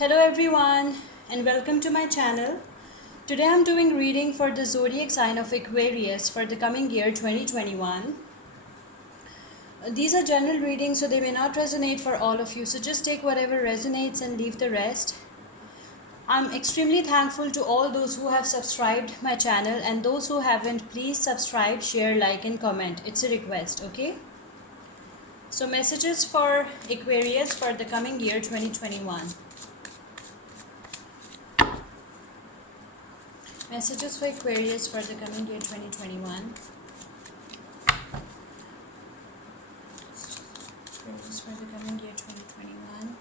Hello everyone and welcome to my channel. Today I'm doing reading for the zodiac sign of Aquarius for the coming year 2021. These are general readings, so they may not resonate for all of you, so just take whatever resonates and leave the rest. I'm extremely thankful to all those who have subscribed my channel, and those who haven't, please subscribe, share, like and comment. It's a request, okay? So messages for Aquarius for the coming year 2021. Messages for Aquarius for the coming year 2021. Aquarius for the coming year 2021.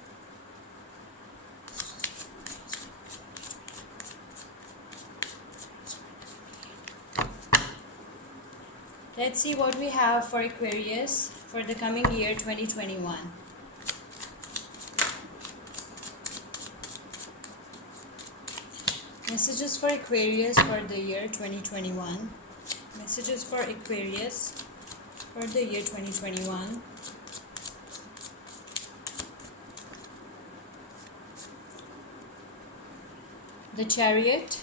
Let's see what we have for Aquarius for the coming year 2021. Messages for Aquarius for the year 2021. Messages for Aquarius for the year 2021. The Chariot.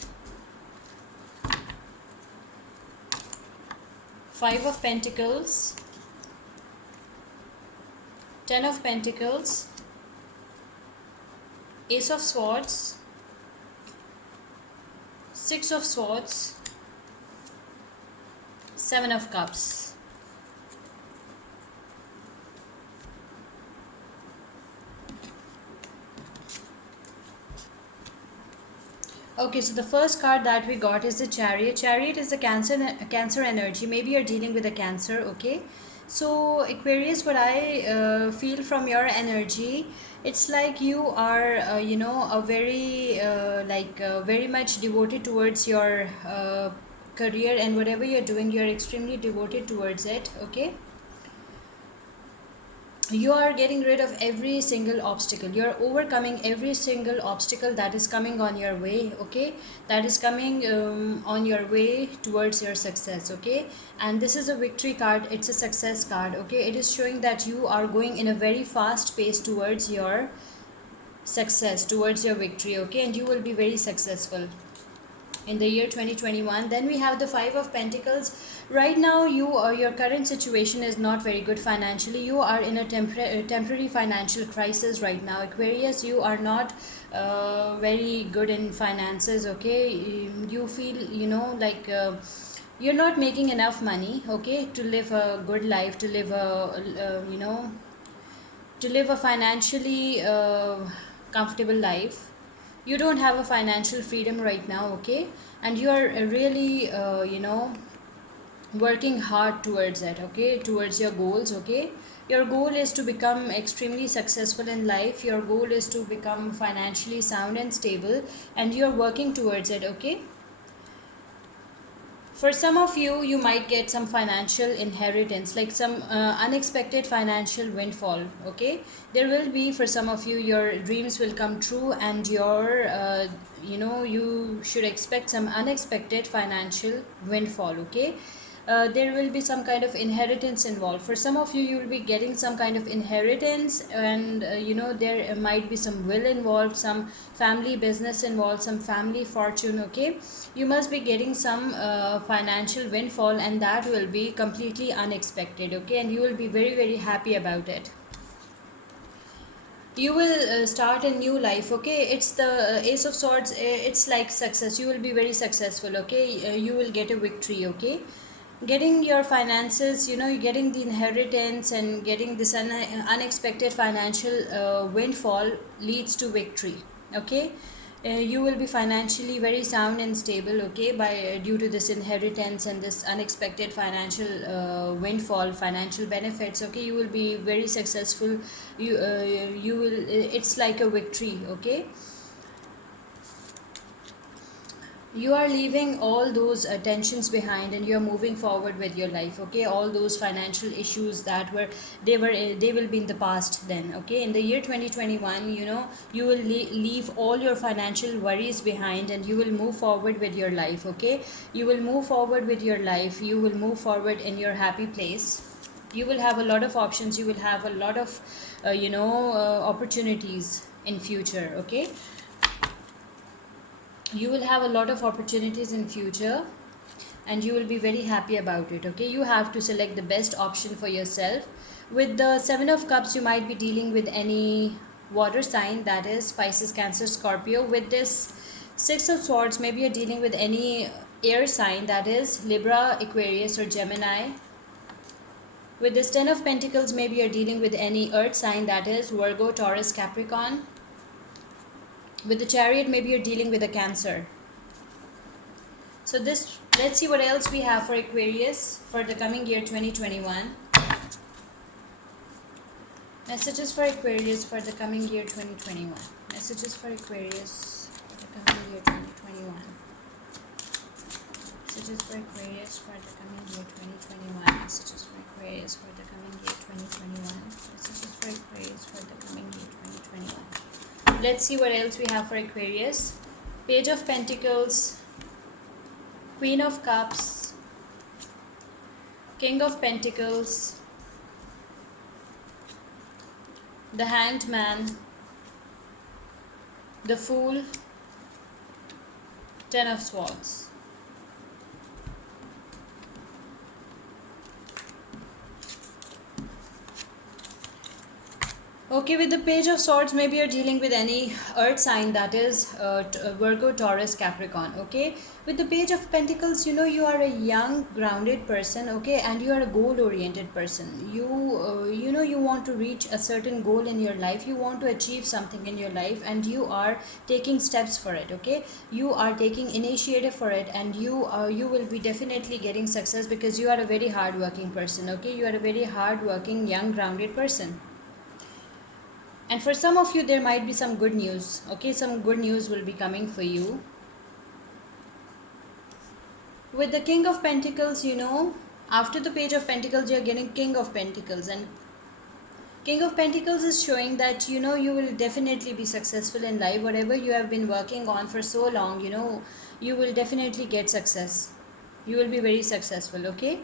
Five of Pentacles. Ten of Pentacles. Ace of Swords. Six of Swords. Seven of Cups. Okay, so the first card that we got is the Chariot. Chariot is a cancer energy. Maybe you're dealing with a Cancer, okay? So Aquarius, what I feel from your energy, it's like you are a very very much devoted towards your career, and whatever you're doing, you're extremely devoted towards it, okay? You are getting rid of every single obstacle. You're overcoming every single obstacle that is coming on your way, okay? That is coming on your way towards your success, okay? And this is a victory card. It's a success card, okay? It is showing that you are going in a very fast pace towards your success, towards your victory, okay? And you will be very successful in the year 2021. Then we have the Five of Pentacles. Right now your current situation is not very good financially. You are in a temporary financial crisis right now, Aquarius. You are not very good in finances, okay? You feel you're not making enough money, okay, to live a good life, to live a financially comfortable life. You don't have a financial freedom right now, okay? And you are really working hard towards it, okay, towards your goals, okay? Your goal is to become extremely successful in life. Your goal is to become financially sound and stable, and you're working towards it, okay? For some of you, you might get some financial inheritance, like some unexpected financial windfall, okay? There will be, for some of you, your dreams will come true, and your you should expect some unexpected financial windfall, okay? There will be some kind of inheritance involved. For some of you, you will be getting some kind of inheritance, and there might be some will involved, some family business involved, some family fortune, okay? You must be getting some financial windfall, and that will be completely unexpected, okay? And you will be very, very happy about it. You will start a new life, okay? It's the Ace of Swords. It's like success. You will be very successful, okay? You will get a victory, okay? Getting your finances, getting the inheritance and getting this unexpected financial windfall leads to victory, okay? You will be financially very sound and stable, okay, by due to this inheritance and this unexpected financial windfall, financial benefits, okay? You will be very successful. You will, it's like a victory, okay? You are leaving all those tensions behind, and you're moving forward with your life, okay? All those financial issues that they will be in the past then, okay? In the year 2021, you will leave all your financial worries behind, and you will move forward with your life, okay? You will move forward with your life. You will move forward in your happy place. You will have a lot of options. You will have a lot of opportunities in future. Okay, you will have a lot of opportunities in future, and you will be very happy about it. Okay, you have to select the best option for yourself. With the 7 of cups, you might be dealing with any water sign, that is Pisces, Cancer, Scorpio. With this 6 of swords, maybe you're dealing with any air sign, that is Libra, Aquarius, or Gemini. With this 10 of pentacles, maybe you're dealing with any earth sign, that is Virgo, Taurus, Capricorn. With the chariot, maybe you're dealing with a Cancer. So this, let's see what else we have for Aquarius for the coming year 2021. Messages for Aquarius for the coming year 2021. Messages for Aquarius for the coming year 2021. Messages for Aquarius for the coming year 2021. Messages for Aquarius for the coming year 2021. Messages for Aquarius for the coming year 2021. Let's see what else we have for Aquarius. Page of Pentacles, Queen of Cups, King of Pentacles, the Hanged Man, the Fool, 10 of Swords. Okay, with the Page of Swords, maybe you're dealing with any earth sign, that is Virgo, Taurus, Capricorn. Okay, with the Page of Pentacles, you are a young, grounded person. Okay, and you are a goal-oriented person. You want to reach a certain goal in your life. You want to achieve something in your life, and you are taking steps for it. Okay, you are taking initiative for it, and you will be definitely getting success, because you are a very hard-working person. Okay, you are a very hard-working, young, grounded person. And for some of you, there might be some good news. Okay, some good news will be coming for you. With the King of Pentacles, after the Page of Pentacles, you're getting King of Pentacles. And King of Pentacles is showing that, you will definitely be successful in life. Whatever you have been working on for so long, you will definitely get success. You will be very successful. Okay,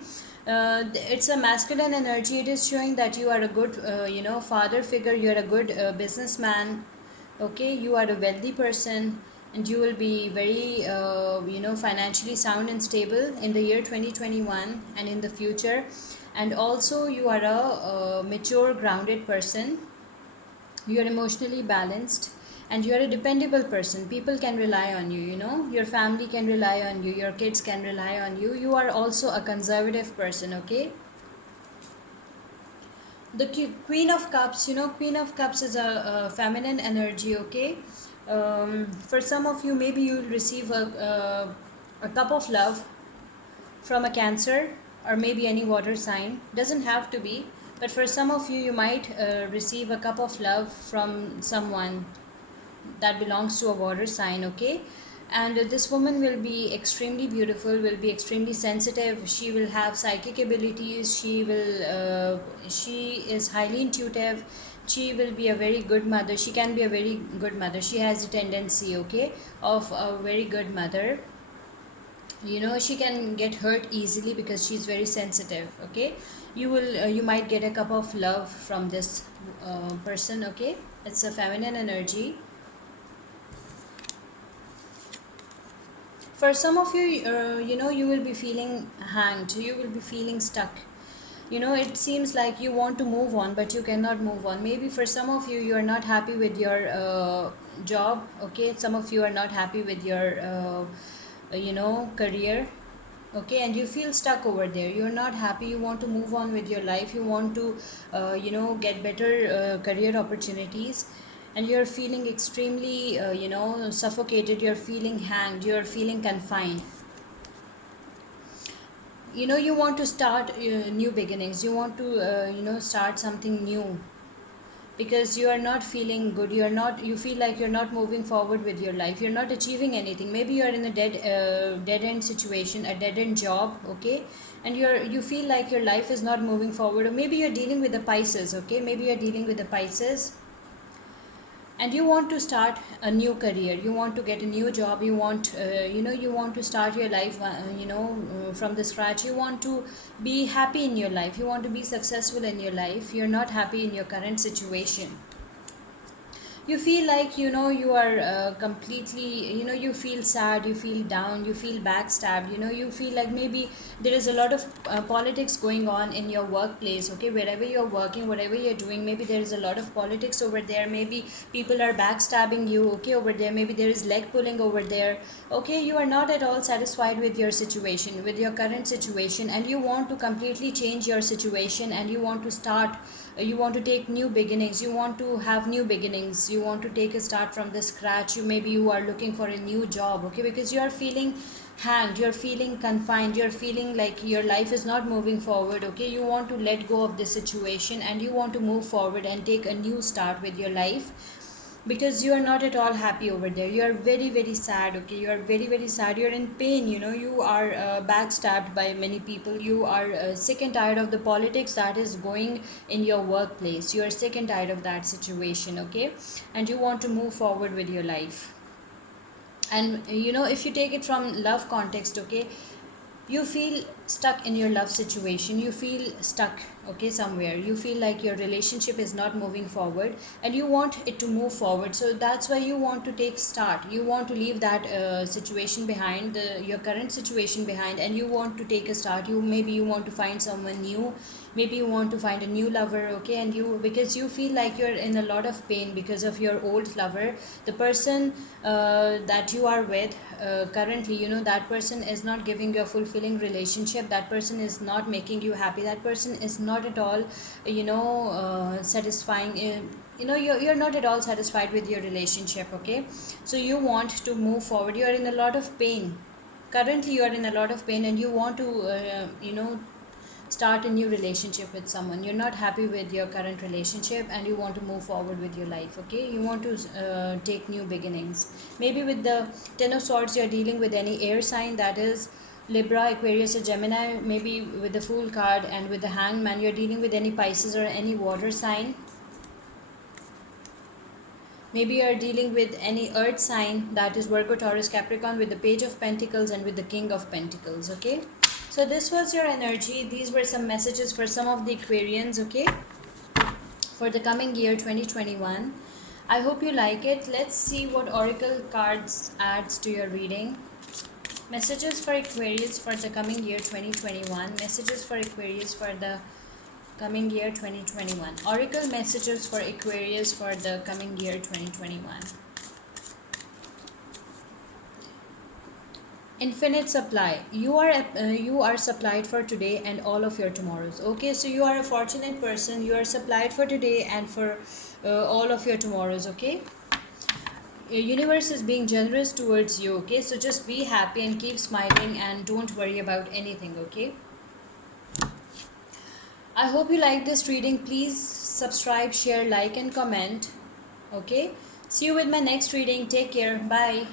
it's a masculine energy. It is showing that you are a good father figure. You are a good businessman. Okay, you are a wealthy person, and you will be very financially sound and stable in the year 2021 and in the future. And also, you are a mature, grounded person. You are emotionally balanced, and you are a dependable person. People can rely on you. Your family can rely on you, your kids can rely on you. You are also a conservative person. Okay, the Queen of Cups, Queen of Cups is a feminine energy. Okay, for some of you, maybe you will receive a cup of love from a Cancer, or maybe any water sign. Doesn't have to be, but for some of you, you might receive a cup of love from someone that belongs to a water sign. Okay, and this woman will be extremely beautiful, will be extremely sensitive. She will have psychic abilities. She is highly intuitive. She will be a very good mother. She can be a very good mother. She has a tendency, okay, of a very good mother. She can get hurt easily because she's very sensitive. Okay, you might get a cup of love from this person. Okay, it's a feminine energy. For some of you, you will be feeling hanged. You will be feeling stuck. It seems like you want to move on, but you cannot move on. Maybe for some of you, you are not happy with your job. Okay, some of you are not happy with your career. Okay, and you feel stuck over there. You're not happy. You want to move on with your life. You want to get better career opportunities, and you're feeling extremely suffocated. You're feeling hanged. You're feeling confined. You want to start new beginnings. You want to start something new, because you are not feeling good. You feel like you're not moving forward with your life. You're not achieving anything. Maybe you're in a dead end situation, a dead end job. Okay, and you feel like your life is not moving forward. Or maybe you're dealing with the Pisces. Okay, maybe you're dealing with the Pisces, and you want to start a new career. You want to get a new job. You want you want to start your life from the scratch. You want to be happy in your life. You want to be successful in your life. You're not happy in your current situation. you feel like, you know, you are completely, you know, you feel sad, you feel down, you feel backstabbed, you know, you feel like maybe there is a lot of politics going on in your workplace, okay, wherever you're working, whatever you're doing, maybe there is a lot of politics over there, maybe people are backstabbing you, okay, over there, maybe there is leg pulling over there, okay, you are not at all satisfied with your situation, with your current situation, and you want to completely change your situation, and you want to start, you want to take new beginnings, you want to have new beginnings, you want to take a start from the scratch, you maybe you are looking for a new job, okay, because you are feeling hanged, you're feeling confined, you're feeling like your life is not moving forward, okay, you want to let go of this situation and you want to move forward and take a new start with your life, because you are not at all happy over there, you are very very sad, okay, you are very very sad, you are in pain, you know, you are backstabbed by many people, you are sick and tired of the politics that is going in your workplace, you are sick and tired of that situation, okay, and you want to move forward with your life. And you know, if you take it from love context, okay, you feel stuck in your love situation, you feel stuck, okay, somewhere, you feel like your relationship is not moving forward and you want it to move forward, so that's why you want to take start, you want to leave that situation behind, your current situation behind, and you want to take a start, you maybe you want to find someone new, maybe you want to find a new lover, okay, and you, because you feel like you're in a lot of pain because of your old lover, the person that you are with currently, you know, that person is not giving you a fulfilling relationship, that person is not making you happy, that person is not at all, you know, satisfying, you know, you're not at all satisfied with your relationship, okay, so you want to move forward, you are in a lot of pain, currently you are in a lot of pain, and you want to you know, start a new relationship with someone, you're not happy with your current relationship and you want to move forward with your life, okay, you want to take new beginnings. Maybe with the ten of swords you're dealing with any air sign, that is Libra, Aquarius or Gemini. Maybe with the Fool card and with the Hanged Man you're dealing with any Pisces or any water sign. Maybe you're dealing with any earth sign, that is Virgo, Taurus, Capricorn, with the Page of Pentacles and with the King of Pentacles, okay. So this was your energy, these were some messages for some of the Aquarians, okay, for the coming year 2021. I hope you like it. Let's see what oracle cards adds to your reading. Messages for Aquarius for the coming year 2021. Messages for Aquarius for the coming year 2021. Oracle messages for Aquarius for the coming year 2021. Infinite supply. You are supplied for today and all of your tomorrows, okay, so you are a fortunate person, you are supplied for today and for all of your tomorrows, okay. Universe is being generous towards you, okay, so just be happy and keep smiling and don't worry about anything, okay. I hope you like this reading. Please subscribe, share, like and comment, okay. See you with my next reading. Take care. Bye.